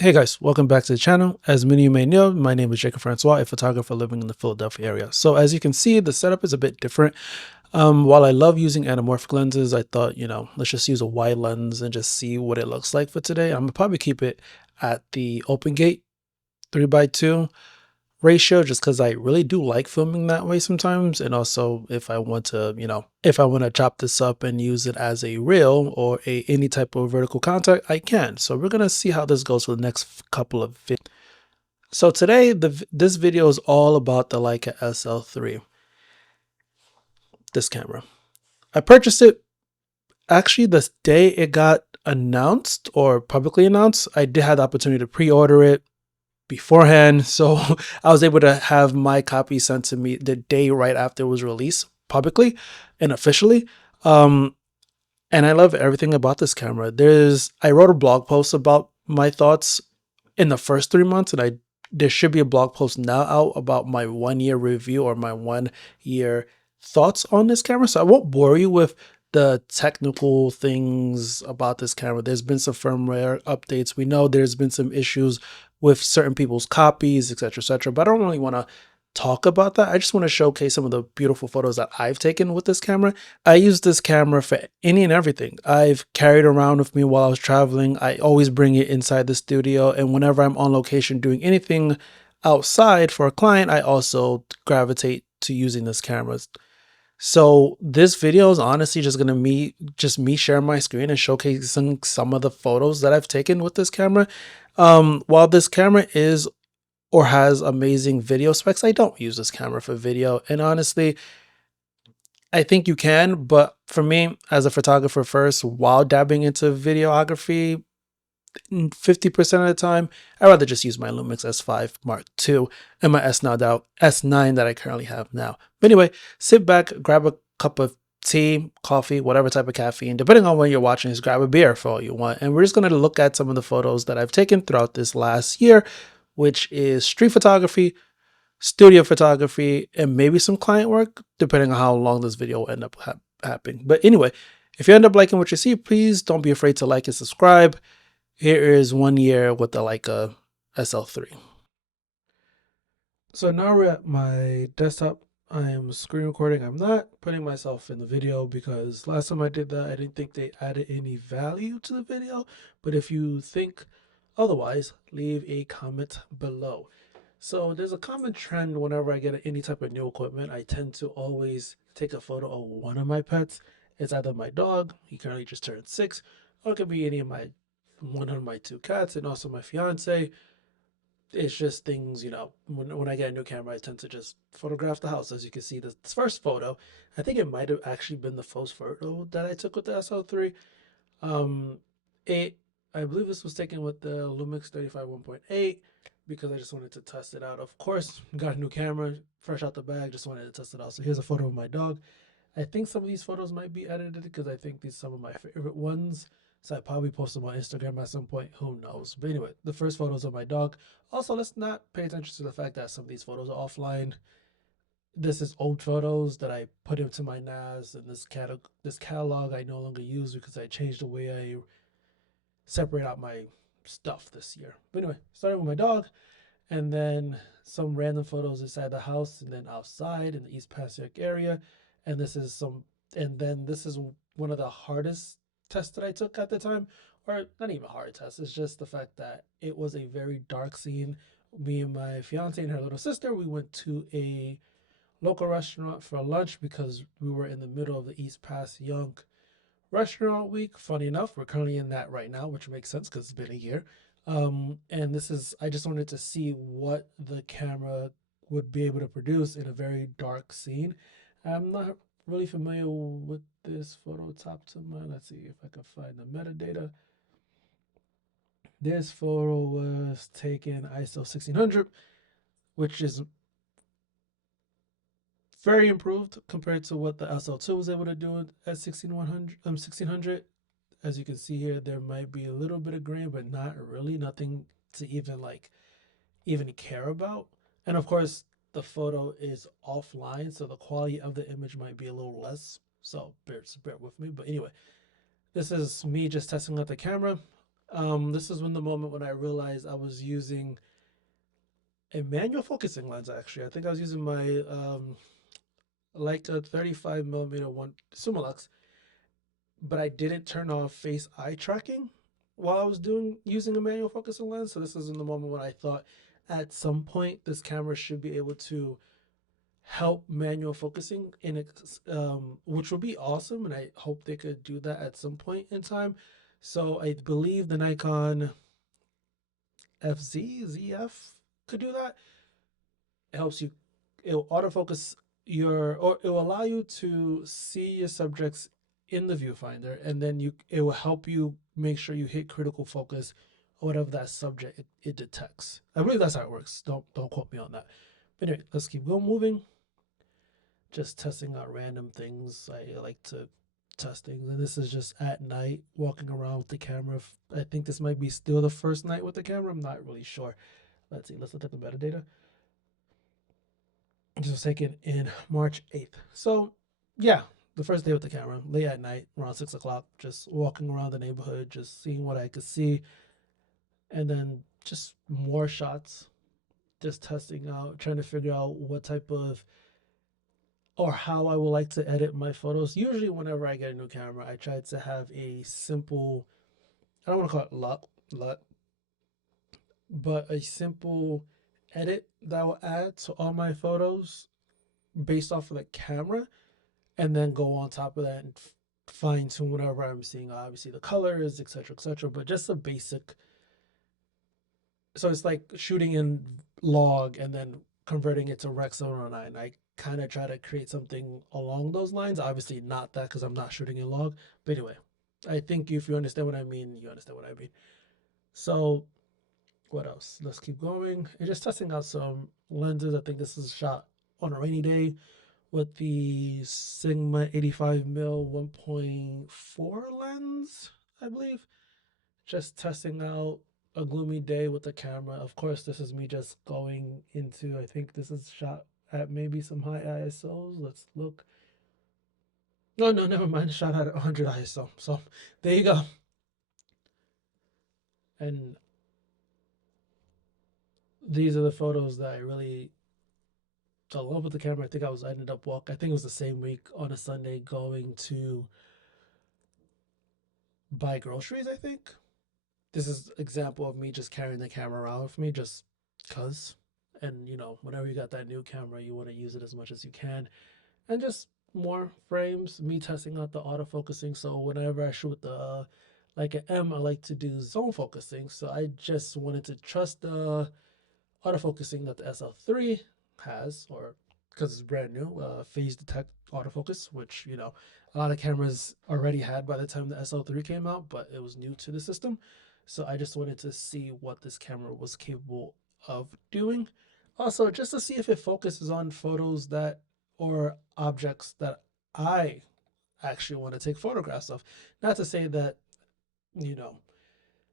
Hey guys, welcome back to the channel. As many of you may know, my name is Jacob Francois, a photographer living in the Philadelphia area. So as you can see, the setup is a bit different. While I love using anamorphic lenses, I thought, let's just use a wide lens and just see what it looks like for today. I'm gonna probably keep it at the open gate 3:2 ratio just because I really do like filming that way sometimes. And also if I want to, if I want to chop this up and use it as a reel or any type of vertical contact, I can. So we're going to see how this goes for the next couple of videos. So today, this video is all about the Leica SL3, this camera. I purchased it actually the day it got announced or publicly announced. I did have the opportunity to pre-order it beforehand, so I was able to have my copy sent to me the day right after it was released publicly and officially. Um, and I love everything about this camera. I wrote a blog post about my thoughts in the first 3 months, and there should be a blog post now out about my 1 year review or my 1 year thoughts on this camera. So I won't bore you with the technical things about this camera. There's been some firmware updates. We know there's been some issues with certain people's copies, etc., etc. But I don't really want to talk about that. I just want to showcase some of the beautiful photos that I've taken with this camera. I use this camera for any and everything. I've carried around with me while I was traveling. I always bring it inside the studio, and whenever I'm on location doing anything outside for a client, I also gravitate to using this camera. So this video is honestly just gonna me share my screen and showcasing some of the photos that I've taken with this camera. While this camera is or has amazing video specs, I don't use this camera for video. And honestly, I think you can, but for me as a photographer first, while dabbing into videography, 50% of the time, I'd rather just use my Lumix S5 Mark II and my S9 that I currently have now. But anyway, sit back, grab a cup of tea, coffee, whatever type of caffeine, depending on when you're watching, just grab a beer for all you want. And we're just going to look at some of the photos that I've taken throughout this last year, which is street photography, studio photography, and maybe some client work, depending on how long this video will end up happening. But anyway, if you end up liking what you see, please don't be afraid to like and subscribe. Here is 1 year with the Leica SL3. So now we're at my desktop. I am screen recording. I'm not putting myself in the video because last time I did that, I didn't think they added any value to the video. But if you think otherwise, leave a comment below. So there's a common trend whenever I get any type of new equipment, I tend to always take a photo of one of my pets. It's either my dog, he currently just turned 6, or it could be any of my one of my two cats and also my fiance. It's just things, when I get a new camera, I tend to just photograph the house. As you can see, this first photo, I think it might have actually been the first photo that I took with the SL3. Um, it, I believe this was taken with the Lumix 35 1.8 because I just wanted to test it out. Of course, got a new camera, fresh out the bag, just wanted to test it out. So here's a photo of my dog. I think some of these photos might be edited because I think these are some of my favorite ones. So I probably post them on Instagram at some point. Who knows? But anyway, the first photos of my dog. Also, let's not pay attention to the fact that some of these photos are offline. This is old photos that I put into my NAS, and this catalog I no longer use because I changed the way I separate out my stuff this year. But anyway, starting with my dog, and then some random photos inside the house, and then outside in the East Passaic area. And this is one of the hardest tests that I took at the time, or not even a hard test. It's just the fact that it was a very dark scene. Me and my fiance and her little sister, we went to a local restaurant for lunch because we were in the middle of the East Pass Young Restaurant Week. Funny enough, we're currently in that right now, which makes sense because it's been a year. And I just wanted to see what the camera would be able to produce in a very dark scene. I'm not really familiar with this photo top to mine. Let's see if I can find the metadata. This photo was taken ISO 1600, which is very improved compared to what the SL2 was able to do at 1600. As you can see here, there might be a little bit of grain, but not really, nothing to even care about. And of course, the photo is offline, so the quality of the image might be a little less. So bear with me. But anyway, this is me just testing out the camera. This is when the moment when I realized I was using a manual focusing lens. Actually, I think I was using my like a 35 millimeter one Summilux, but I didn't turn off face eye tracking while I was doing using a manual focusing lens. So this is in the moment when I thought at some point this camera should be able to help manual focusing in which would be awesome, and I hope they could do that at some point in time. So I believe the Nikon ZF could do that. It helps you, it'll autofocus your, or it will allow you to see your subjects in the viewfinder, and then it will help you make sure you hit critical focus or whatever that subject it detects. I believe that's how it works. Don't quote me on that. But anyway, let's keep going moving. Just testing out random things. I like to test things, and this is just at night walking around with the camera. I think this might be still the first night with the camera. I'm not really sure. Let's see. Let's look at the metadata. This was taken in March 8th. So, yeah, the first day with the camera, late at night, around 6 o'clock, just walking around the neighborhood, just seeing what I could see, and then just more shots, just testing out, trying to figure out what type of or how I would like to edit my photos. Usually, whenever I get a new camera, I try to have a simple, I don't want to call it LUT, but a simple edit that I will add to all my photos based off of the camera, and then go on top of that and fine tune whatever I'm seeing. Obviously, the colors, etc., etc. But just a basic. So it's like shooting in log and then converting it to Rec 709. I kind of try to create something along those lines. Obviously, not that because I'm not shooting in log. But anyway, I think if you understand what I mean, you understand what I mean. So what else? Let's keep going. And just testing out some lenses. I think this is shot on a rainy day with the Sigma 85 mil 1.4 lens, I believe. Just testing out a gloomy day with the camera. Of course, this is me just going into, I think this is shot at maybe some high ISOs. Let's look. No, no, never mind. Shot at 100 ISO. So there you go. And these are the photos that I really love with the camera. I ended up I think it was the same week on a Sunday going to buy groceries, I think. This is example of me just carrying the camera around with me just cuz. And whenever you got that new camera, you want to use it as much as you can. And just more frames, me testing out the autofocusing. So whenever I shoot the like an M, I like to do zone focusing. So I just wanted to trust the autofocusing that the SL3 has, or because it's brand new, phase detect autofocus, which a lot of cameras already had by the time the SL3 came out, but it was new to the system. So I just wanted to see what this camera was capable of doing. Also, just to see if it focuses on photos that or objects that I actually want to take photographs of. Not to say that, you know,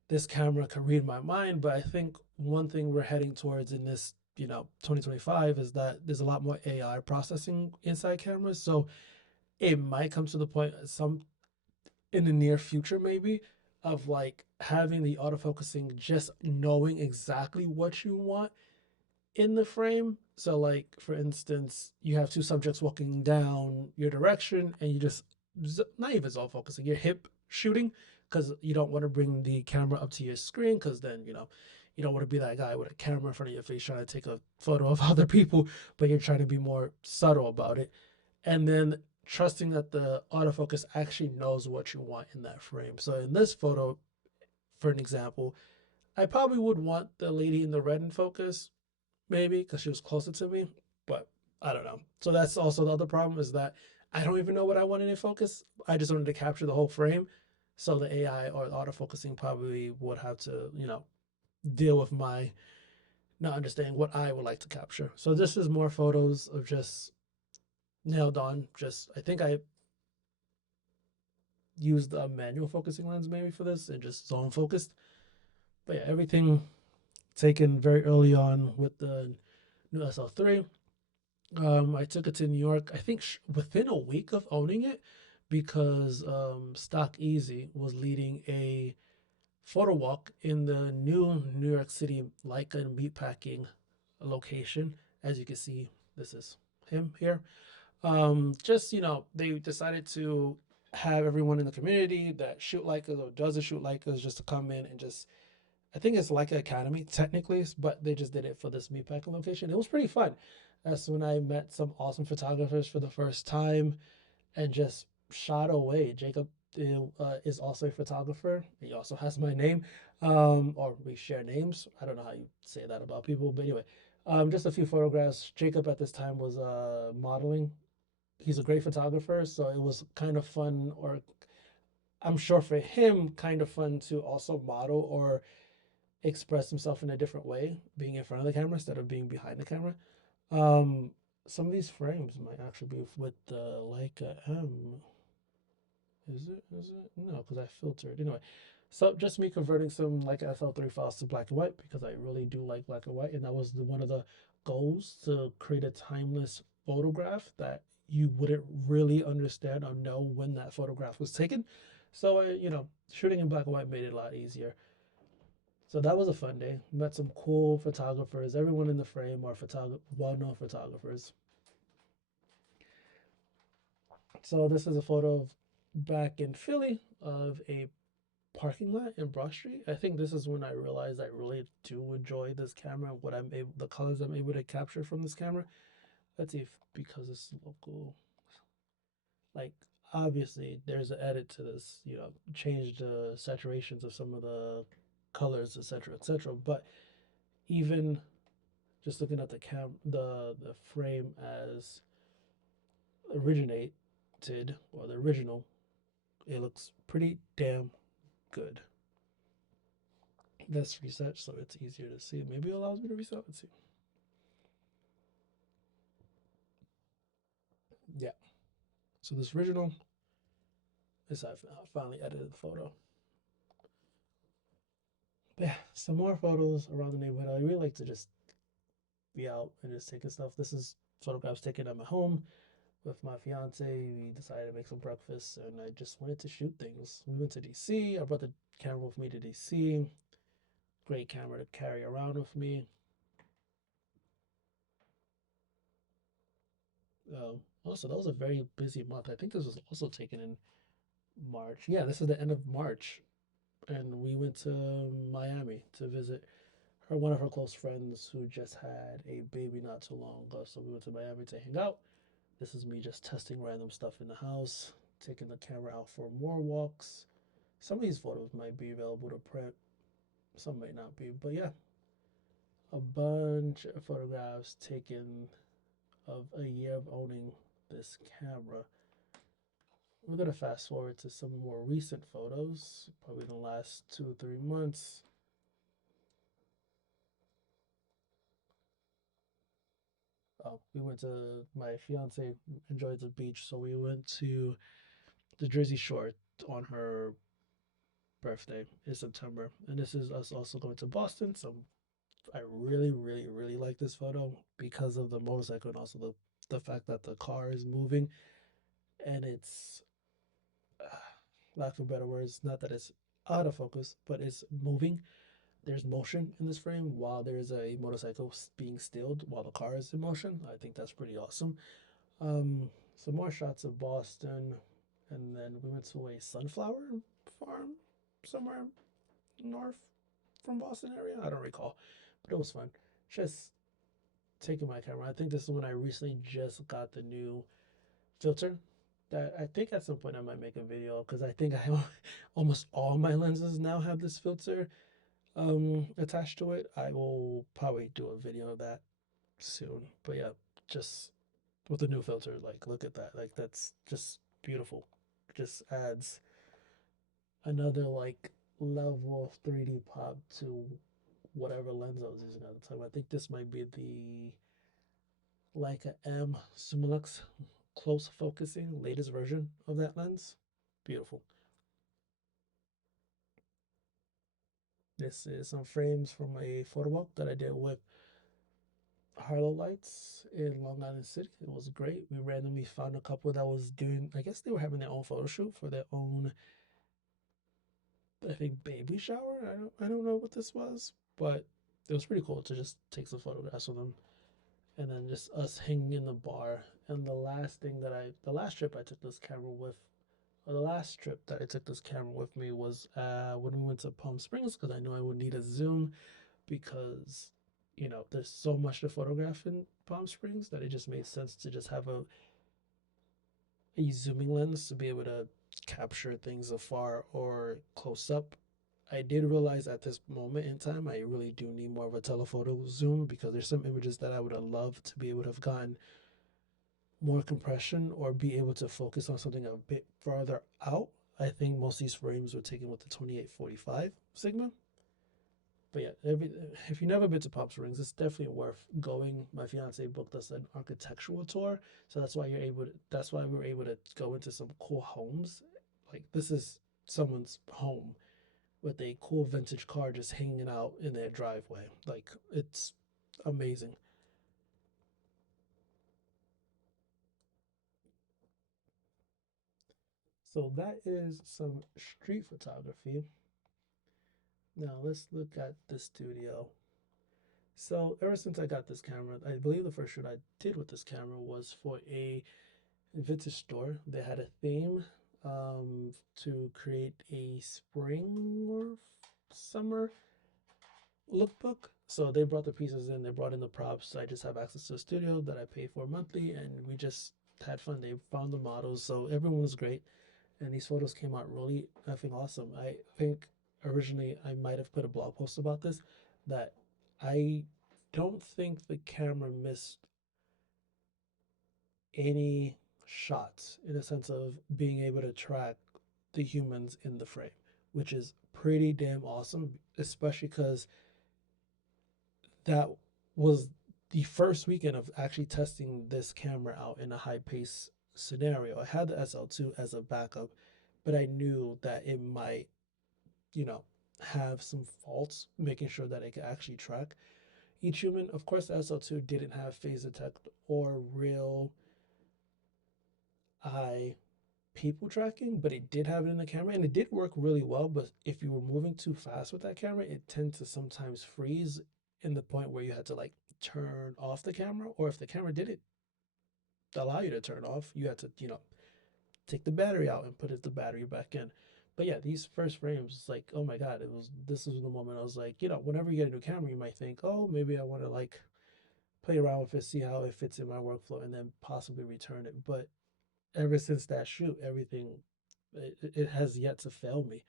this camera can read my mind, but I think one thing we're heading towards in this 2025 is that there's a lot more AI processing inside cameras. So it might come to the point some in the near future maybe of like having the autofocusing just knowing exactly what you want in the frame. So, like for instance, you have two subjects walking down your direction, and you just not even all focusing, you're hip shooting because you don't want to bring the camera up to your screen because then you don't want to be that guy with a camera in front of your face trying to take a photo of other people, but you're trying to be more subtle about it, and then trusting that the autofocus actually knows what you want in that frame. So in this photo, for an example, I probably would want the lady in the red in focus, maybe because she was closer to me, but I don't know. So that's also the other problem is that I don't even know what I wanted in focus. I just wanted to capture the whole frame. So the AI or the autofocusing probably would have to, deal with my not understanding what I would like to capture. So this is more photos of just nailed on. Just I think I used a manual focusing lens maybe for this and just zone focused. But yeah, everything taken very early on with the new SL3. I took it to New York, I think within a week of owning it, because Stock Easy was leading a photo walk in the new New York City Leica meatpacking location. As you can see, this is him here. Just they decided to have everyone in the community that shoot Leicas or doesn't shoot Leicas just to come in and just. I think it's Leica Academy technically, but they just did it for this meatpacking location. It was pretty fun. That's when I met some awesome photographers for the first time and just shot away. Jacob is also a photographer. He also has my name, or we share names. I don't know how you say that about people, but anyway, just a few photographs. Jacob at this time was modeling. He's a great photographer, so it was kind of fun, or I'm sure for him, kind of fun to also model or express himself in a different way, being in front of the camera instead of being behind the camera. Um, some of these frames might actually be with the Leica M. Is it? Is it? No, because I filtered. Anyway, so just me converting some Leica SL3 files to black and white because I really do like black and white, and that was one of the goals to create a timeless photograph that you wouldn't really understand or know when that photograph was taken. So, shooting in black and white made it a lot easier. So that was a fun day. Met some cool photographers. Everyone in the frame are well-known photographers. So this is a photo of back in Philly of a parking lot in Broad Street. I think this is when I realized I really do enjoy this camera, what I'm able, the colors I'm able to capture from this camera. Let's see if because it's local, like obviously there's an edit to this, change the saturations of some of the colors, etc., etc. But even just looking at the frame as originated or the original, it looks pretty damn good. Let's reset so it's easier to see. Maybe it allows me to reset. Let's see. Yeah. So this original is I finally edited the photo. But yeah, some more photos around the neighborhood. I really like to just be out and just taking stuff. This is photographs taken at my home with my fiance. We decided to make some breakfast and I just wanted to shoot things. We went to DC. I brought the camera with me to DC. Great camera to carry around with me. Also, that was a very busy month. I think this was also taken in March. Yeah, this is the end of March. And we went to Miami to visit one of her close friends who just had a baby not too long ago. So we went to Miami to hang out. This is me just testing random stuff in the house, taking the camera out for more walks. Some of these photos might be available to print, some might not be. But yeah, a bunch of photographs taken of a year of owning this camera. We're gonna fast forward to some more recent photos, probably in the last 2 or 3 months. We went to my fiance enjoyed the beach, so we went to the Jersey Shore on her birthday in September. And this is us also going to Boston. So I really, really, really like this photo because of the motorcycle and also the fact that the car is moving and it's uh, lack of better words, not that it's out of focus, but it's moving. There's motion in this frame while there's a motorcycle being stilled while the car is in motion. I think that's pretty awesome. Some more shots of Boston, and then we went to a sunflower farm somewhere north from Boston area. I don't recall, but it was fun. Just taking my camera. I think this is when I recently just got the new filter that I think at some point I might make a video because I think I almost all my lenses now have this filter attached to it. I will probably do a video of that soon. But yeah, just with a new filter, like look at that. Like that's just beautiful. Just adds another like level of 3D pop to whatever lens I was using at the time. I think this might be the Leica M Summilux close focusing, latest version of that lens. Beautiful. This is some frames from a photo walk that I did with Harlow Lights in Long Island City. It was great. We randomly found a couple that was doing, I guess they were having their own photo shoot for their own I think baby shower. I don't know what this was, but it was pretty cool to just take some photographs with them, and then just us hanging in the bar. And the last trip I took this camera with, or the last trip that I took this camera with me was when we went to Palm Springs because I knew I would need a zoom because there's so much to photograph in Palm Springs that it just made sense to just have a zooming lens to be able to capture things afar or close up. I did realize at this moment in time I really do need more of a telephoto zoom because there's some images that I would have loved to be able to have gotten more compression or be able to focus on something a bit farther out. I think most of these frames were taken with the 2845 Sigma. But yeah, if you've never been to Palm Springs, it's definitely worth going. My fiance booked us an architectural tour, so that's why we were able to go into some cool homes. Like this is someone's home with a cool vintage car just hanging out in their driveway. Like it's amazing. So that is some street photography. Now let's look at the studio. So ever since I got this camera, I believe the first shoot I did with this camera was for a vintage store. They had a theme to create a spring or summer lookbook. So they brought the pieces in, they brought in the props. I just have access to a studio that I pay for monthly, and we just had fun. They found the models, so everyone was great. And these photos came out really effing awesome. I think originally I might have put a blog post about this that I don't think the camera missed any shots in a sense of being able to track the humans in the frame, which is pretty damn awesome, especially because that was the first weekend of actually testing this camera out in a high pace scenario. I had the SL2 as a backup, but I knew that it might, you know, have some faults, making sure that it could actually track each human. Of course, the SL2 didn't have phase detect or real eye people tracking, but it did have it in the camera and it did work really well. But if you were moving too fast with that camera, it tends to sometimes freeze in the point where you had to like turn off the camera, or if the camera didn't allow you to turn off, you had to, take the battery out and put the battery back in. But yeah, these first frames, like, oh my God, this was the moment I was like, whenever you get a new camera, you might think, oh, maybe I want to like play around with it, see how it fits in my workflow, and then possibly return it. But ever since that shoot, everything it has yet to fail me.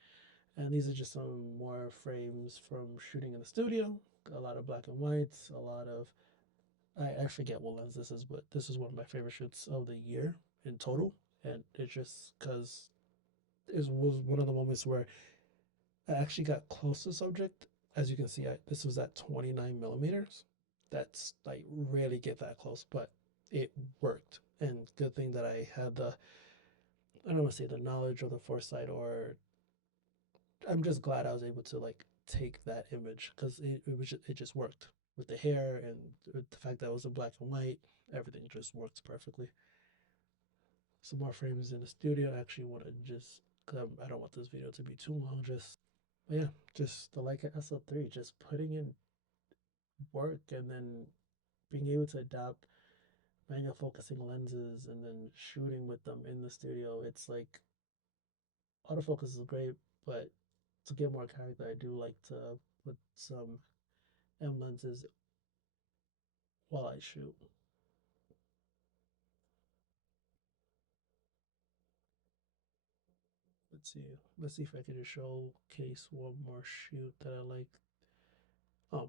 And these are just some more frames from shooting in the studio. A lot of black and whites, a lot of I forget what lens this is, but this is one of my favorite shoots of the year in total. And it's just because it was one of the moments where I actually got close to subject. As you can see, this was at 29 millimeters. That's like rarely get that close, but it worked. And good thing that I had I don't want to say the knowledge or the foresight, or I'm just glad I was able to like take that image because it just worked with the hair and with the fact that it was in black and white. Everything just works perfectly. Some more frames in the studio. I actually want to just, cause I don't want this video to be too long. Yeah, just the Leica SL3, just putting in work and then being able to adapt manual focusing lenses and then shooting with them in the studio. It's like autofocus is great, but to get more character, I do like to put some M lenses while I shoot. Let's see if I can just showcase one more shoot that I like,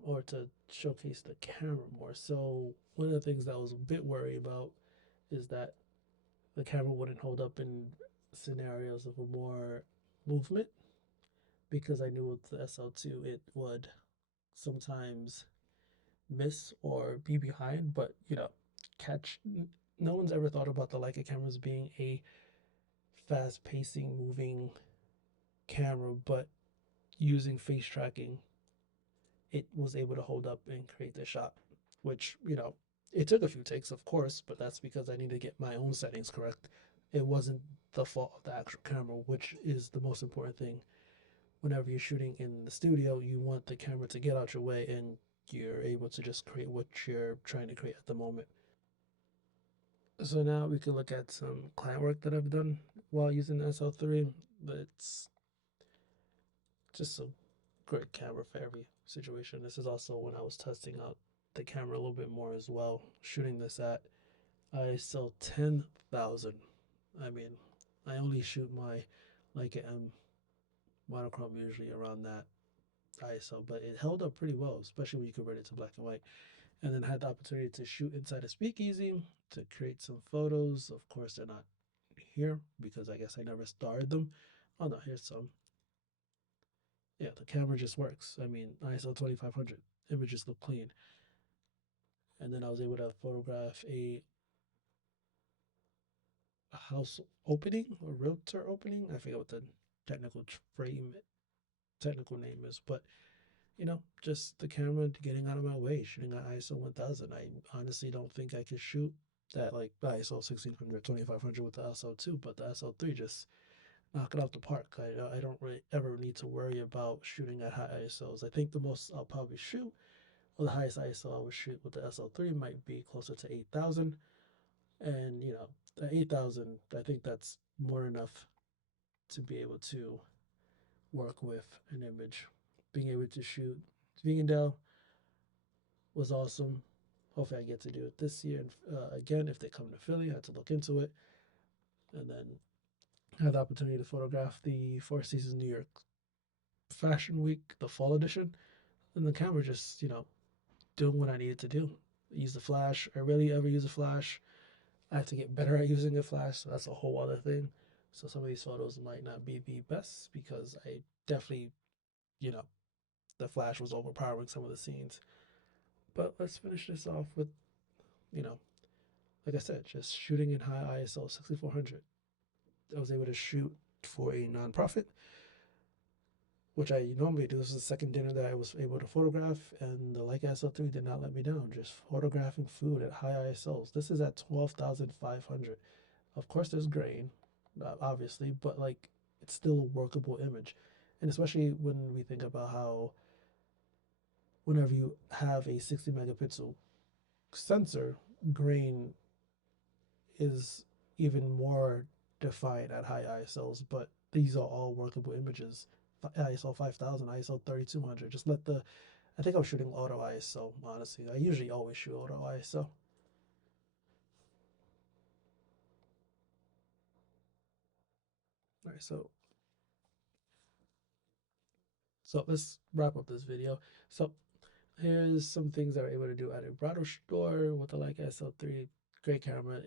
or to showcase the camera more. So one of the things that I was a bit worried about is that the camera wouldn't hold up in scenarios of a more movement, because I knew with the SL2 it would sometimes miss or be behind, but catch. No one's ever thought about the Leica cameras being a fast pacing, moving camera, but using face tracking, it was able to hold up and create the shot, which, it took a few takes, of course, but that's because I need to get my own settings correct. It wasn't the fault of the actual camera, which is the most important thing whenever you're shooting in the studio, you want the camera to get out your way and you're able to just create what you're trying to create at the moment. So now we can look at some client work that I've done while using the SL3. It's just a great camera for every situation. This is also when I was testing out the camera a little bit more as well, shooting this at ISO 10,000. I mean, I only shoot my Leica M monochrome usually around that ISO, but it held up pretty well, especially when you convert it to black and white. And then had the opportunity to shoot inside a speakeasy to create some photos. Of course, they're not here because I guess I never starred them. Oh no, here's some. Yeah, the camera just works. I mean, ISO 2500 images look clean. And then I was able to photograph a house opening or realtor opening. I forget what the technical frame technical name is, but just the camera getting out of my way, shooting at ISO 1000. I honestly don't think I could shoot that like ISO 1600, 2500 with the SL2, but the SL3 just knock it out the park. I don't really ever need to worry about shooting at high ISOs. I think the most I'll probably shoot, or the highest ISO I would shoot with the SL3 might be closer to 8000. And, the 8000, I think that's more enough to be able to work with an image. Being able to shoot Vegendale was awesome. Hopefully, I get to do it this year. And again, if they come to Philly, I had to look into it. And then had the opportunity to photograph the Four Seasons New York Fashion Week, the fall edition. And the camera just, doing what I needed to do. Use the flash. I rarely ever use a flash. I have to get better at using a flash. So that's a whole other thing. So some of these photos might not be the best because I definitely, you know, the flash was overpowering some of the scenes. But let's finish this off with, you know, like I said, just shooting in high ISO 6400. I was able to shoot for a nonprofit, which I normally do. This is the second dinner that I was able to photograph, and the Leica SL3 did not let me down. Just photographing food at high ISOs. This is at 12,500. Of course, there's grain, obviously, but like it's still a workable image. And especially when we think about how, whenever you have a 60 megapixel sensor, grain is even more defined at high ISOs, but these are all workable images. ISO 5000, ISO 3200. Just let the, I think I was shooting auto ISO, honestly. I usually always shoot auto ISO. All right, so let's wrap up this video. So here's some things that I were able to do at a bridal store with the Leica SL3. Great camera.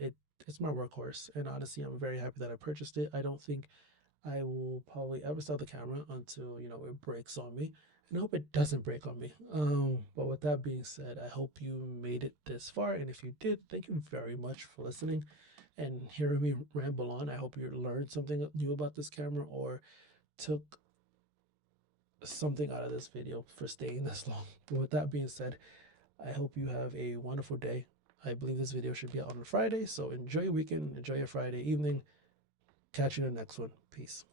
It's my workhorse, and honestly, I'm very happy that I purchased it. I don't think I will probably ever sell the camera until it breaks on me, and I hope it doesn't break on me. But with that being said, I hope you made it this far, and if you did, thank you very much for listening and hearing me ramble on. I hope you learned something new about this camera or took something out of this video for staying this long. But with that being said, I hope you have a wonderful day. I believe this video should be out on Friday, so enjoy your weekend, enjoy your Friday evening. Catch you in the next one. Peace.